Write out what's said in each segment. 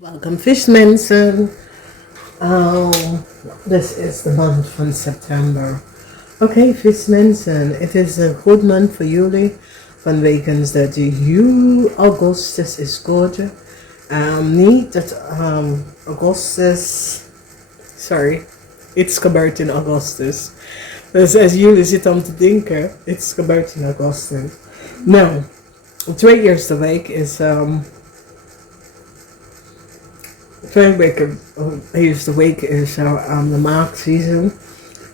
Welcome vismensen. This is the month van September. Oké, vismensen. Het is een goed month voor jullie. Vanwege dat augustus is goed. Niet dat augustus... Sorry, iets gebeurt in augustus. Dus als jullie zitten om te denken, iets gebeurt in augustus. Nou, de eerste week is... eerste week is de maagseason.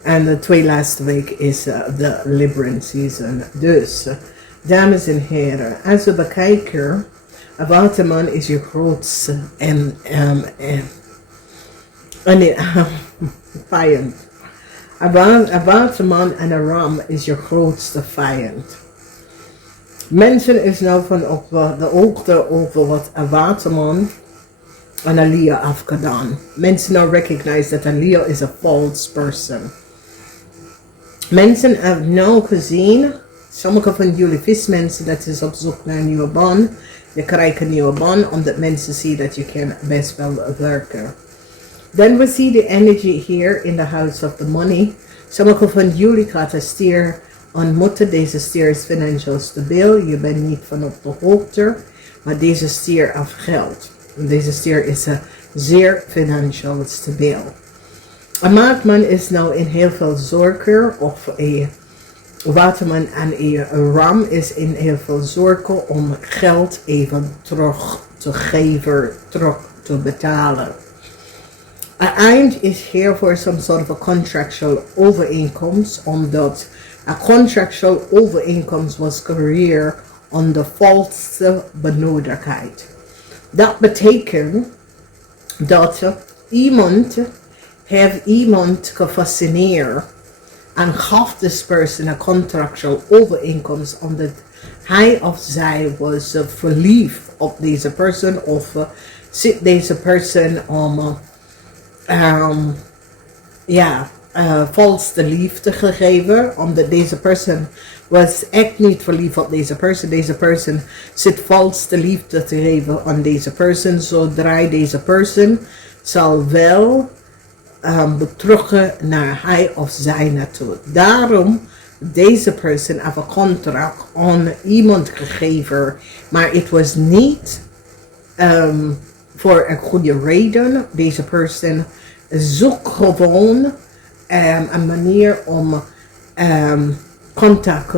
En de twee laatste week is de Libran season. Dus, dames en heren, als we bekijken, een waterman is je grootste vijand. Een waterman en een ram is je grootste vijand. Mensen is nou van op de hoogte over wat een waterman en een Leo have gedaan. Mensen now recognize that a Leo is a false person. Mensen hebben nou gezien, sommige van jullie vismensen, dat is op zoek naar een nieuwe baan. Je krijgt een nieuwe baan, omdat mensen zien dat je kan best wel werken. Then we see the energy here in the house of the money. Sommige van jullie gaat een stier ontmoeten. Deze stier is financieel stabiel. Je bent niet van op de hoogte, maar deze stier heeft geld. Deze stier is zeer financieel stabiel. Een maagdman is nou in heel veel zorgen, of een waterman en een ram is in heel veel zorgen om geld even terug te geven, terug te betalen. Een eind is hier voor some sort of a contractual overeenkomst, omdat een contractual overeenkomst was gecreëerd onder valse benodigdheid. Dat betekent dat iemand heeft iemand gefascineerd en gaf this person een contractual overeenkomst omdat hij of zij was verliefd op deze persoon of zit deze persoon om vals de liefde gegeven, omdat deze persoon was echt niet verliefd op deze persoon. Deze persoon zit vals de liefde te geven aan deze persoon, zodra deze persoon zal wel betrokken naar hij of zij naartoe. Daarom deze persoon heeft een contract aan iemand gegeven, maar het was niet voor een goede reden. Deze persoon zoekt gewoon een manier om contact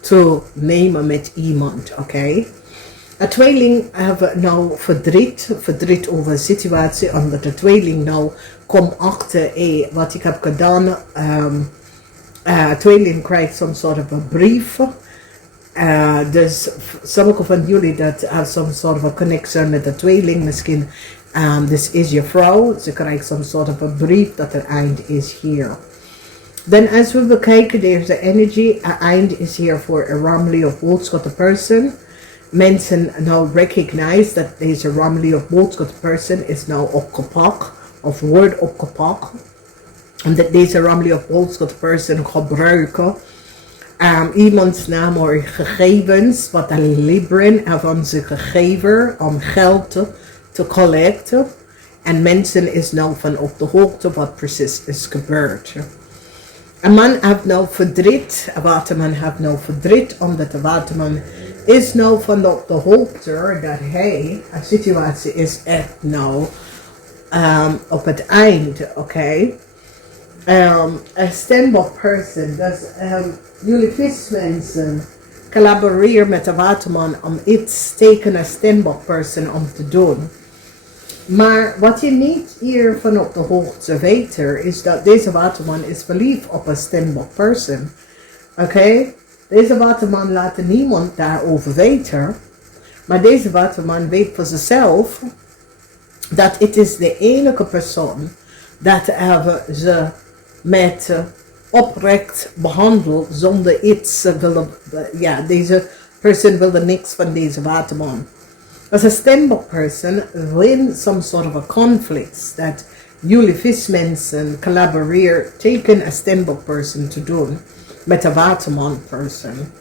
te nemen met iemand, oké? Een tweeling heeft nou verdriet over de situatie, omdat de tweeling nou komt achter wat ik heb gedaan. Tweeling krijgt some sort of a brief. Dus sommige van jullie dat have some sort of a connection met de tweeling, misschien this is je vrouw, ze krijgt some sort of a brief dat het eind is hier. Dan als we bekijken, there's the energy, een eind is hier voor een Ramley of boodschap person. Mensen nou recognize dat deze Ramley of boodschap person is nou opgepakt, of wordt opgepakt. Omdat deze Ramley of boodschap person gebruiken iemands naam of gegevens, wat een Libran heeft aan ze gegeven om geld te collecten. En mensen is nou van op de hoogte wat precies is gebeurd. Een man heeft nou verdriet, een waterman heeft nou verdriet, omdat de waterman is nou van op de hoogte dat hij, een situatie is echt nou op het eind, oké? Een standby person, dus jullie vismensen collaboreren met de waterman om iets tegen een standby person om te doen. Maar wat je niet hier van op de hoogte weet is dat deze waterman is verliefd op een standby person. Oké? Deze waterman laat niemand daarover weten. Maar deze waterman weet voor zichzelf dat het is de enige persoon dat ze met oprecht behandelt zonder iets willen. Ja, deze persoon wilde niks van deze waterman. As a standby person, when some sort of a conflict that jullie vismensen collaboreren tegen een standby person te doen met een waterman person.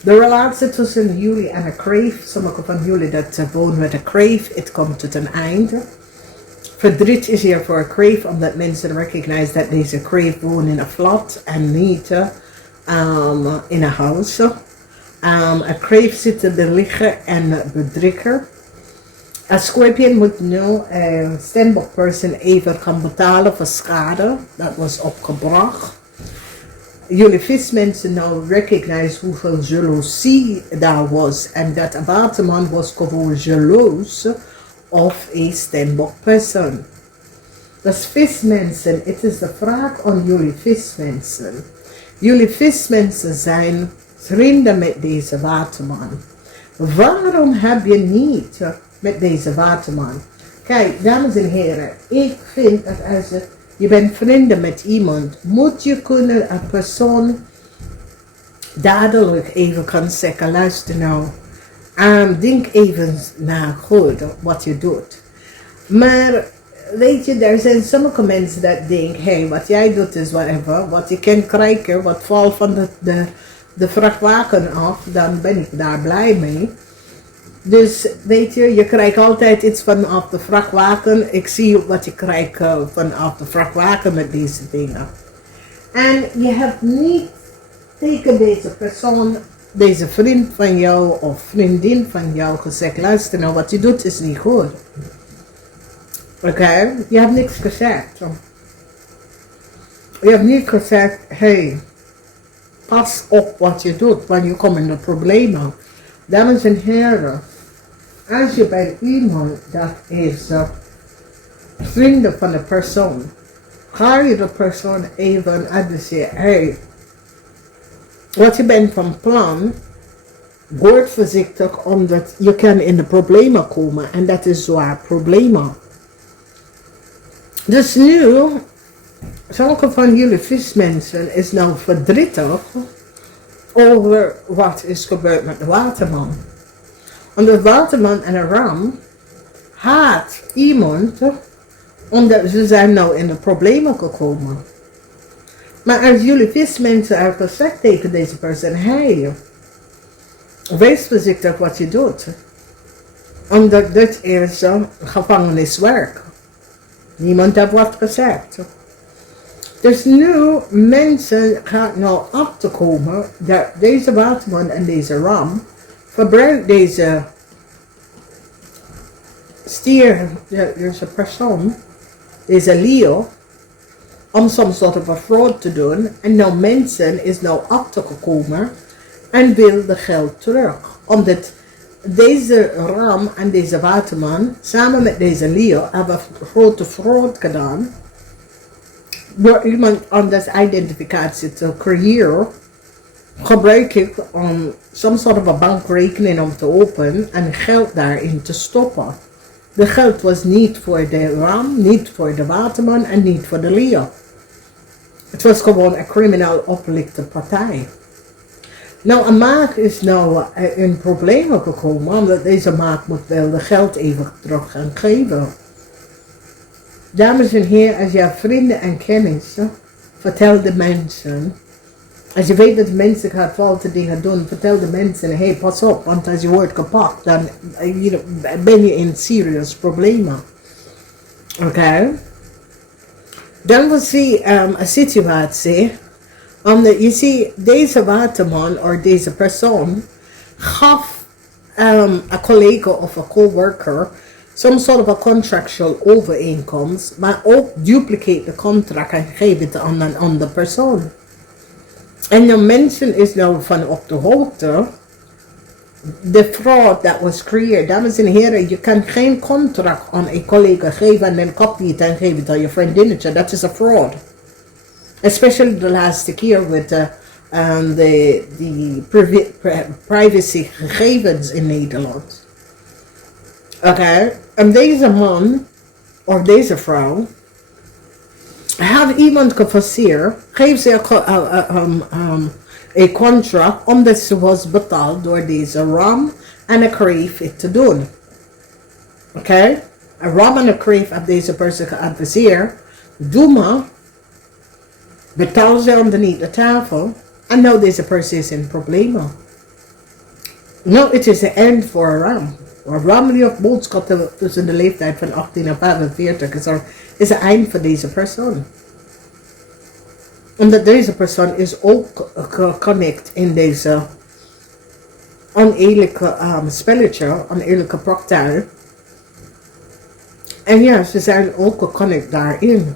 De relatie tussen jullie en een kreef, sommigen van jullie dat wonen met een kreef, het komt tot een einde. Verdriet is hier voor een kreef, omdat mensen recognize dat deze kreef woont in een flat en niet in een huis. Een kreef zit te liggen en bedriegen. Een scorpion moet nu een stembokperson even gaan betalen voor schade dat was opgebracht. Jullie vismensen nou recognize hoeveel jaloezie daar was en dat een waterman was gewoon jaloers of een stembokperson. Dus vismensen, het is de vraag aan jullie vismensen. Jullie vismensen zijn vrienden met deze waterman. Waarom heb je niet met deze waterman? Kijk, dames en heren, ik vind dat als je bent vrienden met iemand, moet je kunnen een persoon dadelijk even kan zeggen, luister nou, denk even na goed wat je doet. Maar weet je, er zijn sommige mensen dat denken, hey, wat jij doet is whatever, wat je kan krijgen, wat valt van de vrachtwagen af, dan ben ik daar blij mee. Dus weet je, je krijgt altijd iets vanaf de vrachtwagen. Ik zie wat je krijgt vanaf de vrachtwagen met deze dingen. En je hebt niet tegen deze persoon, deze vriend van jou of vriendin van jou gezegd, luister nou, wat je doet is niet goed. Oké? Je hebt niks gezegd. Je hebt niet gezegd, hey, pas op wat je doet, want je komt in de problemen. Dames en heren, als je bij iemand dat is vrienden van de persoon, ga je de persoon even adviseren, hey, wat je bent van plan, word voorzichtig omdat je kan in de problemen komen en dat is zwaar problemen. Dus nu, sommige van jullie vismensen is nou verdrietig over wat is gebeurd met de waterman. Want de waterman en de ram haat iemand omdat ze zijn nou in de problemen gekomen. Maar als jullie vismensen hebben gezegd tegen deze persoon, hey, wees voorzichtig wat je doet. Omdat dit is gevangeniswerk. Niemand heeft wat gezegd. Dus nu mensen gaan nou achterkomen dat deze waterman en deze ram gebruikt deze stier, deze persoon, deze Leo, om soms soort van fraud te doen. En nou mensen is nou achtergekomen en wil de geld terug. Omdat deze ram en deze waterman samen met deze Leo hebben grote fraud gedaan. Door iemand anders identificatie te creëren, gebruik ik om some soort van bankrekening om te openen en geld daarin te stoppen. De geld was niet voor de ram, niet voor de waterman en niet voor de Leo. Het was gewoon een crimineel oplichte partij. Nou, een maag is nou in problemen gekomen, omdat deze maag moet wel de geld even terug gaan geven. Dames en heren, als je hebt vrienden en kennissen, vertel de mensen. Als je weet dat mensen gaan foute dingen doen, vertel de mensen, hey, pas op, want als je wordt gepakt, dan ben je in serious problemen. Oké? Dan was een situatie, omdat je ziet, deze waterman of deze persoon gaf een collega of een coworker some sort of a contractual overeenkomst, maar ook duplicate de contract en geef het aan een andere persoon. En de mensen is nou van op de hoogte, de fraud that was created. Dames en heren, je kan geen contract aan een collega geven en dan kopie het en geef het aan je vriendinnetje. Dat is een fraud. Especially de laatste keer met de privacy gegevens in Nederland. Oké, en deze man of deze vrouw heeft iemand geforceerd, geeft ze een contract omdat ze was betaald door deze ram en een kreef het te doen. Oké, een ram en een kreef heeft deze persoon geadviseerd, doe maar, betaal ze onderneath de tafel en nou deze persoon is in problemen. Nou, het is de end voor een ram. Een ram die op boodschappen tussen de leeftijd van 18 en 45 is het eind voor deze persoon. Omdat deze persoon is ook geconnect in deze oneerlijke spelletje, oneerlijke praktijk. En ja, ze zijn ook geconnect daarin.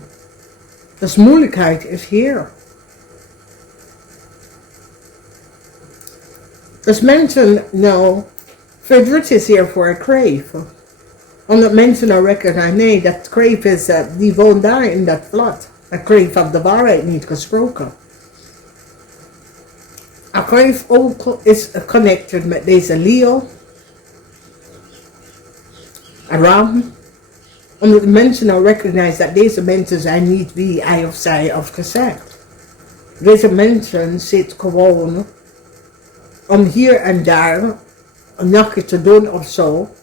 Dus moeilijkheid is hier. Dus mensen, nou, verdriet is hier voor een crave. Omdat mensen nou recognize, nee, dat crave is, die woont daar in dat flat. Een crave heeft de waarheid niet gesproken. Een crave ook is connected met deze Leo. Een ram. Omdat de mensen nou recognize dat deze mensen zijn niet wie hij of zij heeft gezegd. Deze mensen zitten gewoon om hier en daar een nachtje te doen of zo.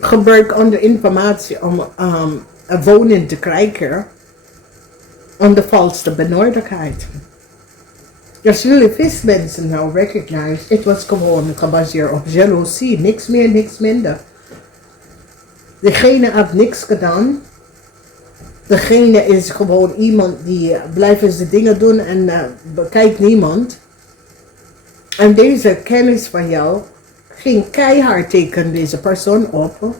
Gebruik andere informatie om een woning te krijgen. Om de valse benodigdheid. Dus jullie vismensen nou recognize, het was gewoon gebaseerd op jaloezie. Niks meer, niks minder. Degene heeft niks gedaan. Degene is gewoon iemand die blijft zijn dingen doen en bekijkt niemand. En deze kennis van jou ging keihard tegen deze persoon op.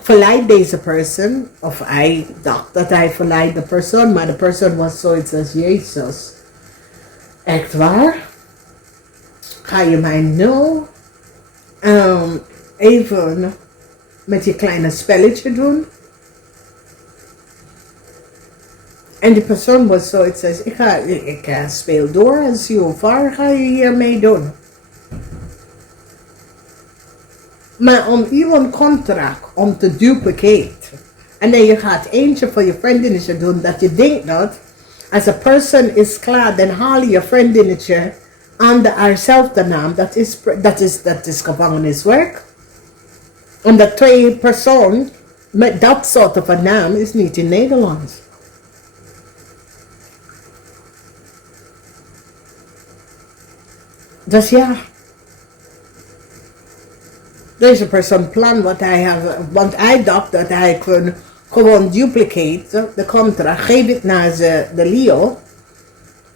Verleidt deze persoon, of hij dacht dat hij verleidt de persoon, maar de persoon was zoiets als Jezus. Echt waar? Ga je mij nou even met je kleine spelletje doen? En die persoon was zoiets als, ik speel door en zie hoe ver ga je hiermee doen. Maar om iemand contract om te duplicate. En dan je gaat eentje voor je vriendinnetje doen dat je denkt dat als een persoon is klaar, dan haal je vriendinnetje aan haarzelfde naam. Dat is gevangeniswerk. Omdat twee personen met dat soort van naam is niet in Nederland. Dus ja. Deze persoon plan wat hij heeft, want hij dacht dat hij kon gewoon duplicate de contract, geef het naar de Leo,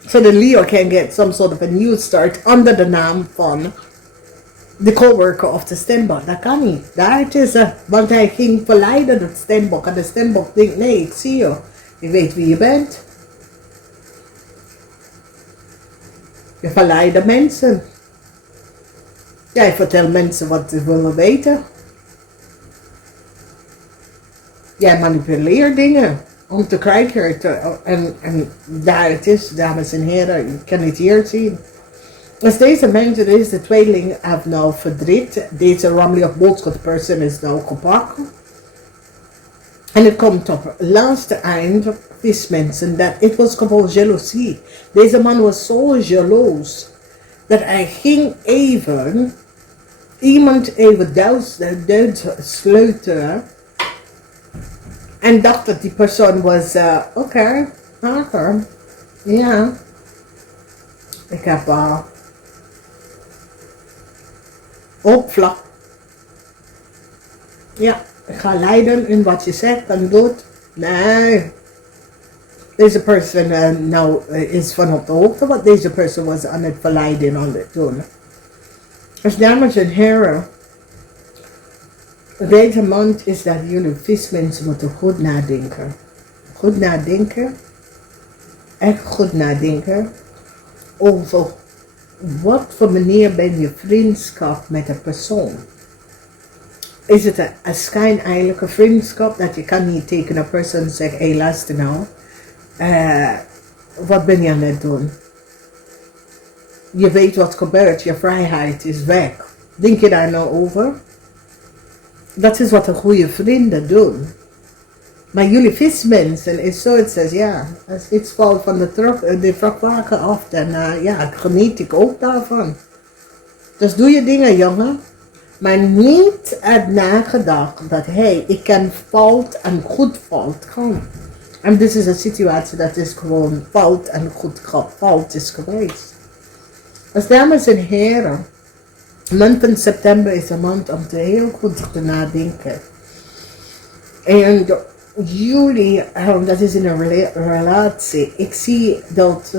so the Leo can get some sort of a new start onder de naam van de coworker of de stembok. Dat kan niet. Daar het is, want hij ging verleiden de stembok en de stembok denkt, nee, ik zie je. Je weet wie je bent. Je verleidt mensen. Jij vertelt mensen wat ze willen weten. Jij manipuleert dingen om te krijgen. En daar het is, dames en heren, je kan het hier zien. Als deze mensen, deze tweeling, hebben nou verdriet. Deze Ramley of boodschap person is nou gepakt. En het komt op het laatste eind, vismensen, dat het was gewoon jaloezie. Deze man was zo jaloers dat hij ging even iemand even duit sleutelen en dacht dat die persoon was, oké, haker, ja, ik heb opvlak, ja, ik ga leiden in wat je zegt en doet, nee. Deze persoon nou is van op de hoogte wat deze persoon was aan het verleiden en aan het doen. Dus dames en heren, deze maand is dat jullie vismensen moeten goed nadenken. Goed nadenken, echt goed nadenken over wat voor manier ben je vriendschap met een persoon. Is het een schijneilige vriendschap dat je kan niet tegen een persoon zeggen, hé luister nou. Wat ben je aan het doen? Je weet wat gebeurt, je vrijheid is weg. Denk je daar nou over? Dat is wat een goede vrienden doen. Maar jullie vismensen is zoiets als, ja, als iets valt van de vrachtwagen af, dan geniet ik ook daarvan. Dus doe je dingen, jongen. Maar niet uit nagedacht dat, ik kan fout en goed fout gaan. En dit is een situatie dat is gewoon fout en goed fout is geweest. Dus dames en heren, De maand van september is een maand om te heel goed te nadenken. En juli, dat is in een relatie. Ik zie dat,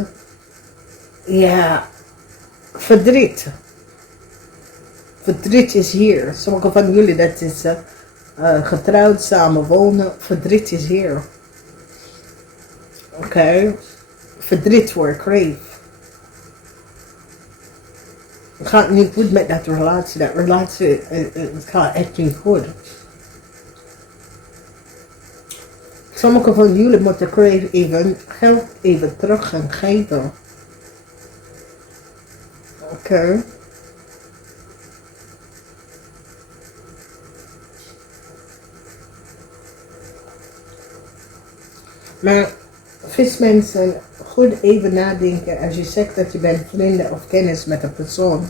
ja, verdriet. Verdriet is hier. Sommige van jullie, dat is getrouwd, samen wonen. Verdriet is hier. Oké. Verdriet voor crave. Het gaat niet goed met dat relatie. Dat relatie, het gaat echt niet goed. Sommige van jullie moeten crave even geld even terug gaan geven. Oké. Maar vismensen, goed even nadenken als je zegt dat je bent vrienden of kennis met een persoon.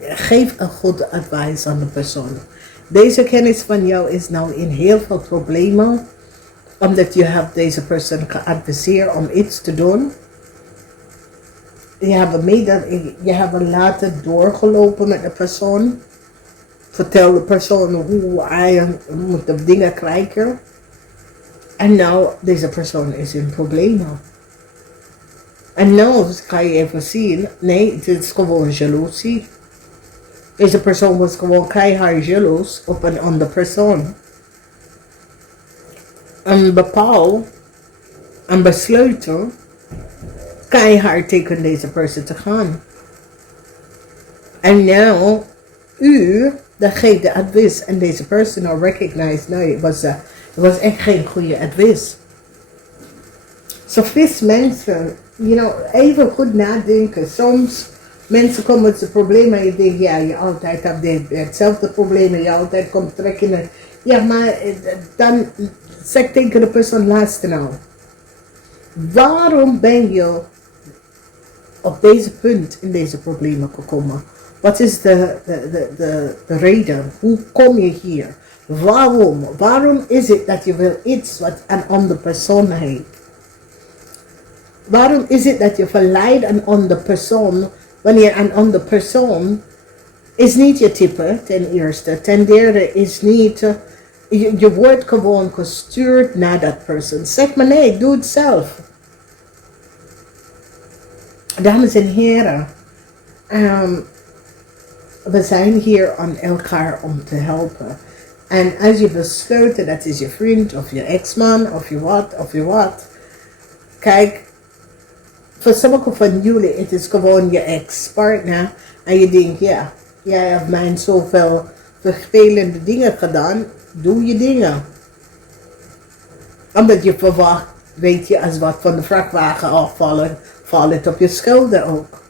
Geef een goed advies aan de persoon. Deze kennis van jou is nou in heel veel problemen, omdat je hebt deze persoon geadviseerd om iets te doen. Je hebt later doorgelopen met de persoon. Vertel de persoon hoe hij moet de dingen krijgen. En nou, deze persoon is in problemen. En nou ga je even zien, nee, het is gewoon jaloezie. Deze persoon was gewoon keihard jaloers op een andere persoon. En bepaal en besluiten keihard tegen deze persoon te gaan. En nou, dat geeft de advies en deze persoon al recognize, nou, het was echt geen goede advies. Zo vis mensen, even goed nadenken. Soms mensen komen met zijn problemen en je denkt, ja, je altijd hebt hetzelfde probleem en je altijd komt trekken. Ja, maar dan zeg tegen de persoon, luister nou. Waarom ben je op deze punt in deze problemen gekomen? Wat is de reden? Hoe kom je hier? Waarom? Waarom is het dat je wil iets wat een andere persoon heeft? Waarom is het dat je verleidt een andere persoon wanneer een andere persoon is niet je type ten eerste. Ten derde is niet, je wordt gewoon gestuurd naar dat persoon. Zeg maar nee, doe het zelf. Dames en heren, we zijn hier aan elkaar om te helpen. En als je besluit, dat is je vriend of je ex-man of je wat. Kijk, voor sommigen van jullie, het is gewoon je ex-partner. En je denkt, ja, jij hebt mij zoveel vervelende dingen gedaan. Doe je dingen. Omdat je verwacht, weet je, als wat van de vrachtwagen afvallen, valt het op je schouder ook.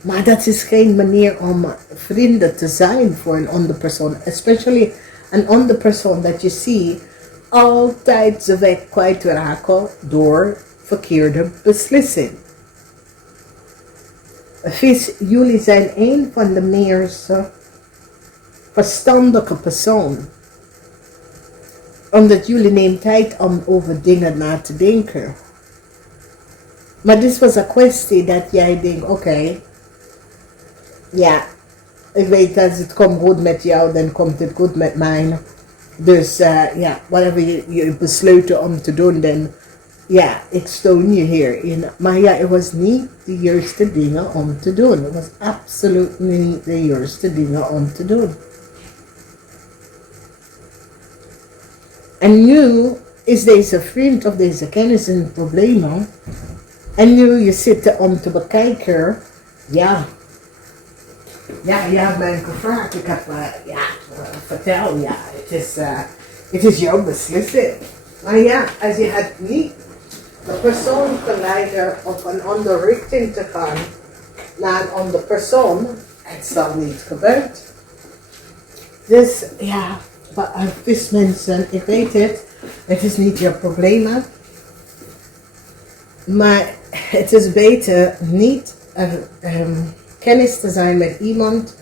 Maar dat is geen manier om vrienden te zijn voor een andere persoon. Especially een andere persoon dat je ziet altijd zijn weg kwijtraken door verkeerde beslissing. Vis, jullie zijn een van de meest verstandige personen. Omdat jullie nemen tijd om over dingen na te denken. Maar dit was een kwestie dat jij denkt, oké, ja, ik weet als het komt goed met jou, dan komt het goed met mij. Dus ja, whatever je besluit om te doen, dan ja, ik steun je hierin. Maar ja, het was niet de juiste dingen om te doen. Het was absoluut niet de juiste dingen om te doen. En nu is deze vriend of deze kennis een probleem. En nu je zit om te bekijken, ja, je hebt mij gevraagd, ik heb, vertel, ja, het is jouw beslissing. Maar ja, als je het niet de persoon geleiden op een andere richting te gaan naar een andere persoon, het zal niet gebeuren. Dus ja, vismensen, ik weet het is niet je probleem. Maar het is beter niet kennis te zijn met iemand.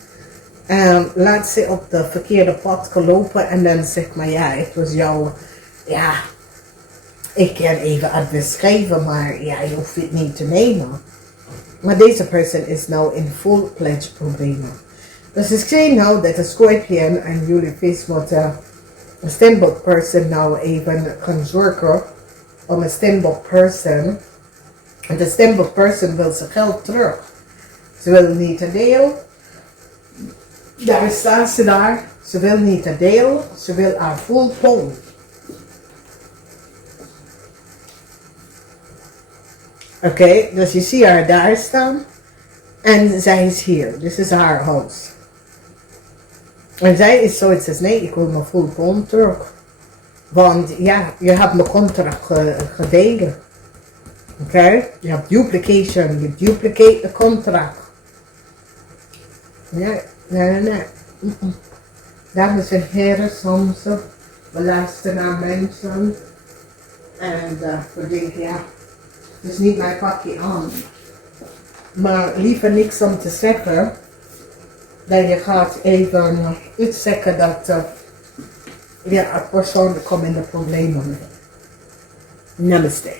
Laat ze op de verkeerde pad gelopen en dan zeg maar ja, het was jouw, ja, ik kan even advies geven, maar ja, je hoeft het niet te nemen. Maar deze person is nou in full-fledged problemen. Dus ik zie nou dat de Scorpion en jullie face moeten een stembok person nou even gaan zorgen om een stembok person. En de stembok person wil zijn geld terug. Ze wil niet een deel. Daar staat ze daar. Ze wil niet een deel. Ze wil haar full pond. Oké, dus je ziet haar daar staan. En zij is hier. Dit is haar huis. En zij is zoiets als, nee, ik wil mijn full pond terug. Want ja, je hebt mijn contract gedelen. Oké, je hebt duplication, je duplicate de contract. Nee. Dames en heren, soms we luisteren naar mensen. En we denken, ja, het is niet mijn pakje aan. Maar liever niks om te zeggen. Dat je gaat even iets zeggen dat ja, een persoon komt in de problemen. Namaste.